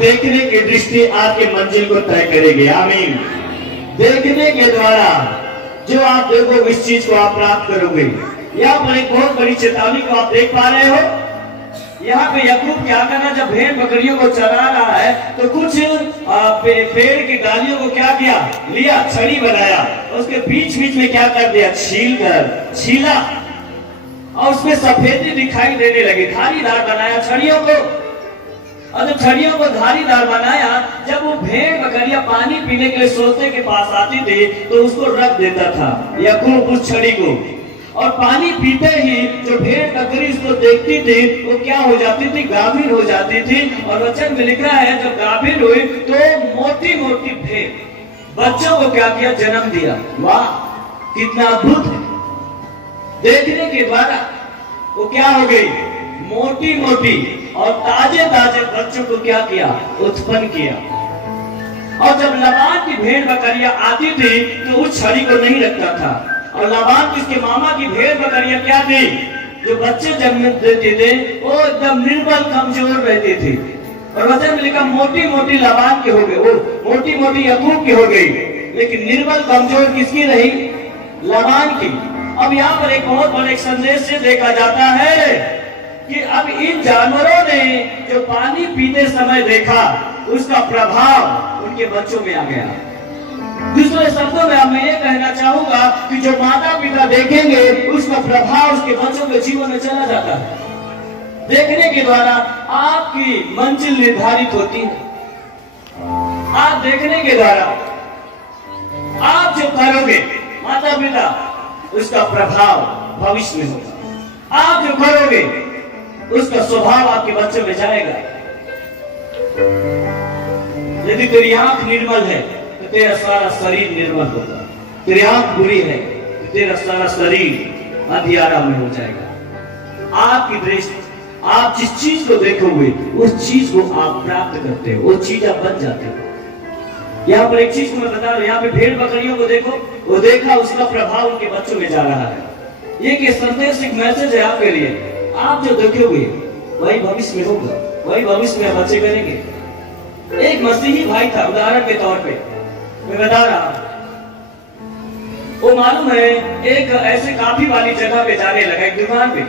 देखने की दृष्टि आपकी मंजिल को तय करेगी। आमीन। देखने के द्वारा जो आप देखोगे इस चीज को आप प्राप्त करोगे। यहाँ पर एक बहुत बड़ी चेतावनी को आप देख पा रहे हो। यहाँ पे याकूब क्या करना, जब भेड़ बकरियों को चरा रहा है तो कुछ पेड़ की डालियों को क्या किया, लिया, छड़ी बनाया, उसके बीच बीच में क्या कर दिया, छीला और उसमें सफेदी दिखाई देने लगी। धारीदार बनाया छड़ियों को, और जब छड़ियों को धारीदार बनाया, जब वो भेड़ बकरियां पानी पीने के लिए सोते के पास आती थी तो उसको रख देता था याकूब उस छड़ी को, और पानी पीते ही जो भेड़ बकरी उसको देखती थी वो क्या हो जाती थी, गाभिन हो जाती थी। और वचन में लिखा है जब गाभिन हुई तो मोटी मोटी भेड़ बच्चों को क्या किया, जन्म दिया। वाह, कितना अद्भुत है। देखने के द्वारा वो क्या हो गई, मोटी मोटी और ताजे ताजे बच्चों को क्या किया, उत्पन्न किया। और जब लाबान की भेड़ बकरियां आती थी तो उस छड़ी को नहीं रखता था, और लाबान की उसके मामा की भेड़ बकरियां क्या थी, जो बच्चे जन्म देते थे वो एकदम निर्बल कमजोर रहती थी। और वचन में लिखा मोटी मोटी लाबान की हो गई, वो मोटी मोटी याकूब की हो गई, लेकिन निर्बल कमजोर किसकी रही, लाबान की। अब यहाँ पर एक बहुत बड़ा संदेश से देखा जाता है कि अब इन जानवरों ने जो पानी पीते समय देखा उसका प्रभाव उनके बच्चों में आ गया। दूसरे शब्दों में मैं ये कहना चाहूंगा कि जो माता पिता देखेंगे उसका प्रभाव उसके बच्चों के जीवन में चला जाता है। देखने के द्वारा आपकी मंजिल निर्धारित होती है। आप देखने के द्वारा आप जो करोगे माता पिता, उसका प्रभाव भविष्य में होगा। आप जो करोगे उसका स्वभाव आपके बच्चों में जाएगा। यदि तेरी आंख निर्मल है तो तेरा सारा शरीर निर्मल होगा। तेरी आंख बुरी है तो तेरा सारा शरीर अंधियारा में हो जाएगा। आपकी दृष्टि, आप जिस चीज को देखोगे उस चीज को आप प्राप्त करते हो, वो चीज आप बन जाते हो। यहाँ पर एक चीज को मैं बता रहा हूँ, यहाँ पे भेड़ बकरियों को देखो, वो देखा उसका प्रभाव उनके बच्चों में जा रहा है। ये संदेश, एक मैसेज है आपके लिए। आप जो देखोगे वही भविष्य में होगा, वही भविष्य में बच्चे करेंगे। एक मसीही भाई था, उदाहरण के तौर पे मैं बता रहा हूं, वो मालूम है एक ऐसे काफी वाली जगह पे जाने लगा, एक दुकान पे,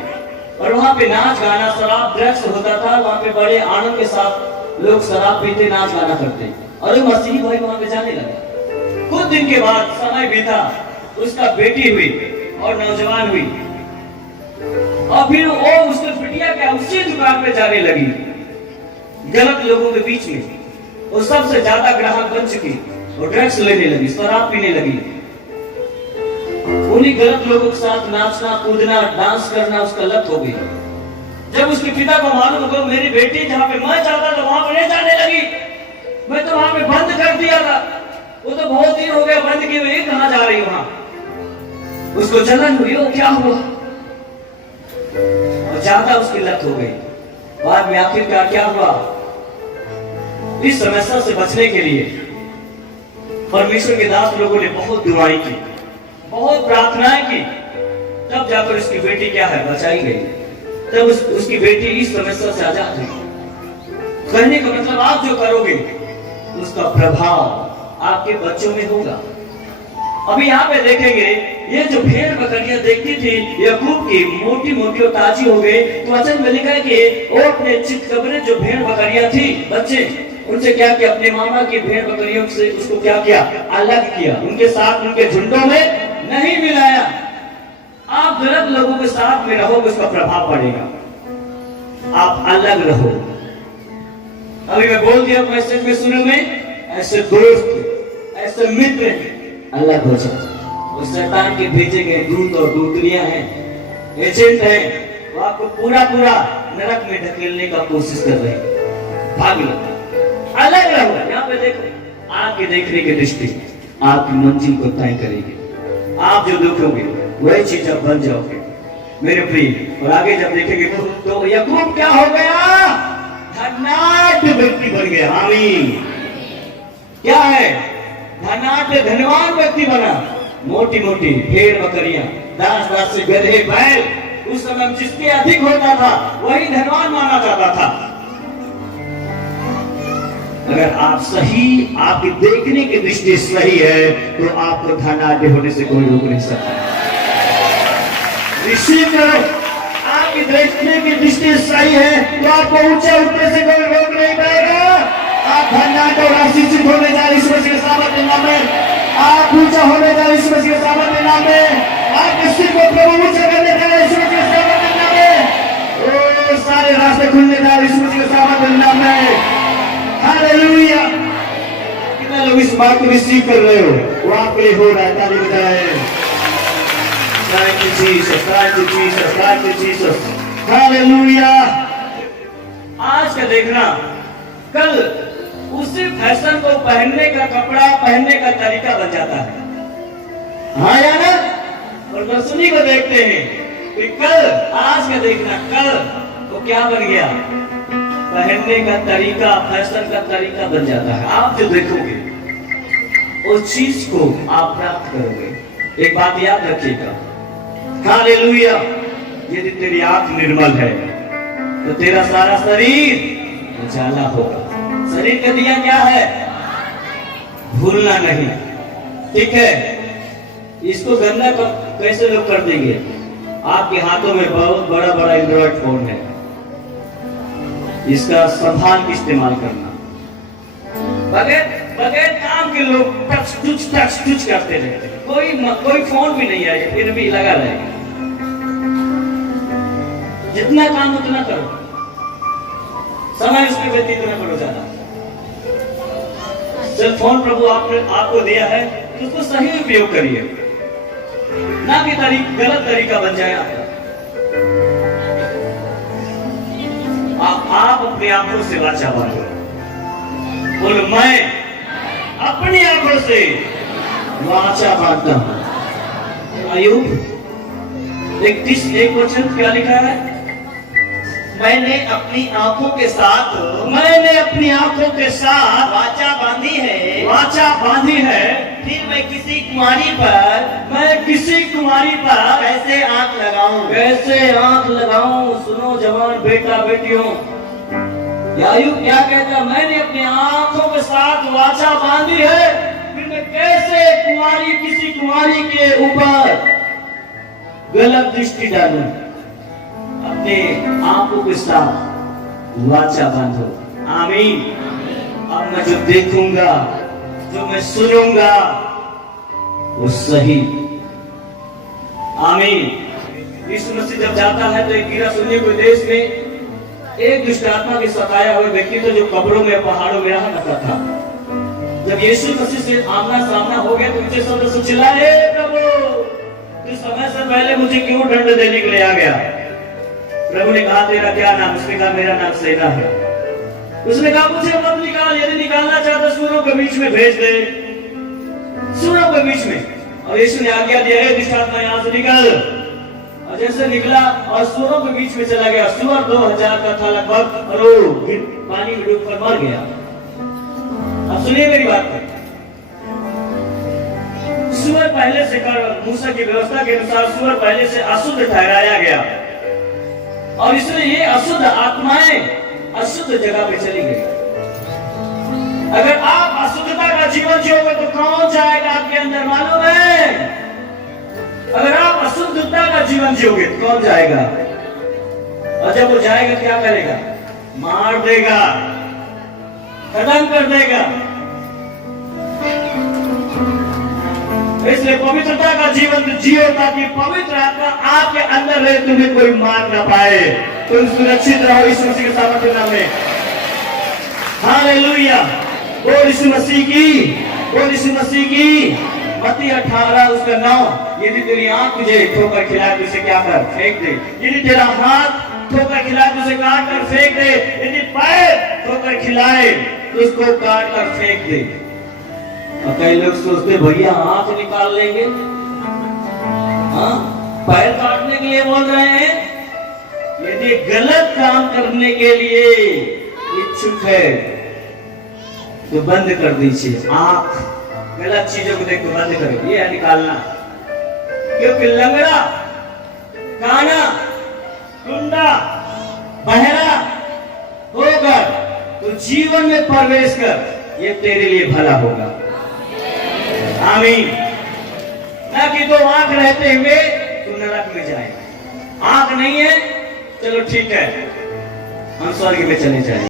और वहां पे नाच गाना, शराब, ड्रग्स होता था। वहां पे बड़े आनंद के साथ लोग शराब पीते, नाच गाना करते, और वो मसीही भाई वहां पे जाने लगा। कुछ दिन के बाद समय बीता, उसका बेटी हुई और नौजवान हुई, और फिर वो उसकी बिटिया क्या उसी दुकान पे जाने लगी, गलत लोगों के बीच में। वो सबसे ज्यादा ग्राहक बन चुकी, वो ड्रग्स लेने लगी, शराब पीने लगी, उन्हीं गलत लोगों के साथ नाचना, कूदना, डांस करना उसका लत हो गई। जब उसके पिता को मालूम होगा मेरी बेटी जहाँ पे मैं जाता था वहां पर नहीं जाने लगी, मैं तो वहां पे बंद कर दिया था, वो तो बहुत दिन हो गया बंद किए हुए, कहाँ जा रही वहां। उसको जलन हुई, वो क्या हुआ, और ज्यादा उसकी लत हो गई। बाद में आखिरकार क्या हुआ, इस समस्या से बचने के लिए परमेश्वर के दास लोगों ने बहुत दुआएं की, बहुत प्रार्थनाएं की, तब जाकर उसकी बेटी क्या है, बचाई गई। तब उसकी बेटी इस समस्या से आजाद हुई। कहने का मतलब आप जो करोगे उसका प्रभाव आपके बच्चों में होगा। अभी यहाँ पे देखेंगे ये जो भेड़ बकरियां देखती थी याकूब की, मोटी मोटी और ताजी हो गई, तो वचन में लिखा है कि वो अपने चितकबरे जो भेड़ बकरियां थी, बच्चे, उनसे क्या किया, अपने मामा की भेड़ बकरियों से उसको क्या किया, अलग किया, उनके साथ उनके झुंडों में नहीं मिलाया। आप गलत लोगों के साथ में रहोगे उसका प्रभाव पड़ेगा, आप अलग रहो। अभी मैं बोल दिया मैसेज में शुरू में, ऐसे दोस्त, ऐसे मित्र अलग हो जाए। वो शैतान के भेजे गए दूत और दूतरियां हैं, एजेंट हैं, वो आपको पूरा पूरा नरक में ढकेलने का कोशिश कर रहे हैं। भाग लो, अलग रहो। यहाँ पे देखो, आपके देखने की दृष्टि आपकी मंजिल को तय करेगी। आप जो देखोगे वही चीज आप बन जाओगे मेरे प्रिय। और आगे जब देखेंगे तो याकूब क्या हो गया, धनाढ्य व्यक्ति बन गया। आमीन। क्या है, धनाढ्य धनवान व्यक्ति बना। मोटी मोटी भेड़ बकरियां, 10 से गधे, बैल, उस समय जिसके अधिक होता था वही धनवान माना जाता था। अगर आप सही, आपकी देखने की दृष्टि सही है तो आपको धनाढ्य होने से कोई रोक नहीं सकता। रिसीव करो। आपकी देखने की दृष्टि सही है तो आपको ऊंचे उठने से कोई रोक नहीं पाएगा। आप धनाढ्य और आशीषित होने जा रहे ईश्वर के सामर्थ्य नाम में। आप ऊंचा होने जा रहे ईश्वर के सामर्थ्य नाम में। आपके सिर को प्रभु ऊंचा करने जा रहे ईश्वर के सामर्थ्य नाम में। सारे रास्ते खुलने जा रहे ईश्वर के सामर्थ्य नाम में। हालेलुया। कितना लोग इस बात को रिसीव कर रहे हो? वो आपके लिए हो रहा है। ताली बजाएं। Thank you Jesus, thank you Jesus, thank you Jesus. Hallelujah. आज का देखना, कल उसी फैशन को पहनने का, कपड़ा पहनने का तरीका बन जाता है। हाँ या ना? और बस उन्हीं को देखते हैं कि कल, आज का देखना, कल तो क्या बन गया? पहनने का तरीका, फैशन का तरीका बन जाता है। आप जो देखोगे उस चीज को आप प्राप्त करोगे। एक बात याद रखिएगा, हालेलुया, यदि तेरी आंख निर्मल है तो तेरा सारा शरीर उजाला होगा। शरीर का दिया क्या है? भूलना नहीं, ठीक है? इसको गंदा कैसे लोग कर देंगे? आपके हाथों में बहुत बड़ा बड़ा एंड्रॉइड फोन है, इसका संभाल के इस्तेमाल करना। बगैर काम के लोग टच टच करते रहते हैं। कोई फोन भी नहीं आएगा, फिर भी लगा रहेगा। जितना काम उतना करो, समय उसमें व्यतीत न करो ज्यादा। जब फोन प्रभु आपको दिया है तो उसको सही उपयोग करिए, ना कि गलत तरीका बन जाए आपका। आप अपनी आंखों से वाचा बांधो। बोलो, मैं अपनी आंखों से वाचा बांधता हूं। आयुब 31 वचन क्या लिखा है? मैंने अपनी आंखों के साथ वाचा बांधी है, वाचा बांधी है। फिर मैं किसी कुमारी पर कैसे आंख लगाऊं? सुनो जवान बेटा बेटियों, आयुब क्या कहता है? मैंने अपनी आंखों के साथ वाचा बांधी है, फिर मैं कैसे किसी कुमारी के ऊपर गलत दृष्टि डालूं? अपने आंखों के साथ वाचा बांधो। आमीन। अब मैं जो देखूंगा, जो मैं सुनूंगा, वो सही। आमीन। यीशु मसीह जब जाता है तो एक गिरा सुनिए, कोई देश में एक दुष्ट आत्मा के सताया हुए व्यक्ति तो जो कब्रों में, पहाड़ों में रहा करता था, जब यीशु मसीह से आमना सामना हो गया तो ऊंचे शब्द से चिल्लाए, हे प्रभु, तू समय से पहले मुझे क्यों दंड देने के लिए आ गया? प्रभु ने कहा, तेरा क्या नाम? उसने कहा, मेरा नाम सेना है। उसने कहा, मुझे मत निकाल, यदि निकालना चाहता सूरों के बीच में भेज दे, सूरों के बीच में। और यीशु ने आज्ञा दिया, हे दुष्ट आत्मा यहां से निकल। और जैसे निकला और सूरों के बीच में चला गया, सूअर 2000 का था लगभग, और वो पानी में डूबकर मर गया। अब सुनिए मेरी बात, सूअर पहले से मूसा की व्यवस्था के अनुसार सूअर पहले से अशुद्ध ठहराया गया, और इसलिए ये अशुद्ध आत्माएं अशुद्ध जगह पे चली गई। अगर आप अशुद्धता का जीवन जियोगे तो कौन जाएगा आपके अंदर? मालूम है? अगर आप अशुद्धता का जीवन जियोगे तो कौन जाएगा? और जब वो जाएगा क्या करेगा? मार देगा, खत्म कर देगा। इसलिए पवित्रता का जीवन जियो, ताकि पवित्र आत्मा आपके अंदर रहे, तुम्हें कोई मार ना पाए, तुम सुरक्षित रहो यीशु मसीह के सामर्थ्य नाम में। हालेलुया। बोल यीशु मसीह की, बोल यीशु मसीह की। मत्ती 18 उसका 9, यदि तेरी आंख तुझे ठोकर खिलाए तो उसे क्या कर? फेंक दे। यदि तेरा हाथ ठोकर खिलाए तो उसे काट कर फेंक दे। यदि पैर ठोकर खिलाए तो उसको काट कर फेंक दे। और कई लोग सोचते भैया हाथ निकाल लेंगे, हाँ, पैर काटने के लिए बोल रहे हैं। यदि गलत काम करने के लिए इच्छुक है तो बंद कर दीजिए आंख। गलत चीजों को देख बंद करो, ये है निकालना। क्योंकि लंगड़ा, काना, टुंडा, बहरा होकर तो तो जीवन में प्रवेश कर, ये तेरे लिए भला होगा। आमीन। ना कि दो आंख रहते हुए तू नरक में जाए। आंख नहीं है, चलो ठीक है, हम स्वर्ग में चले जाए।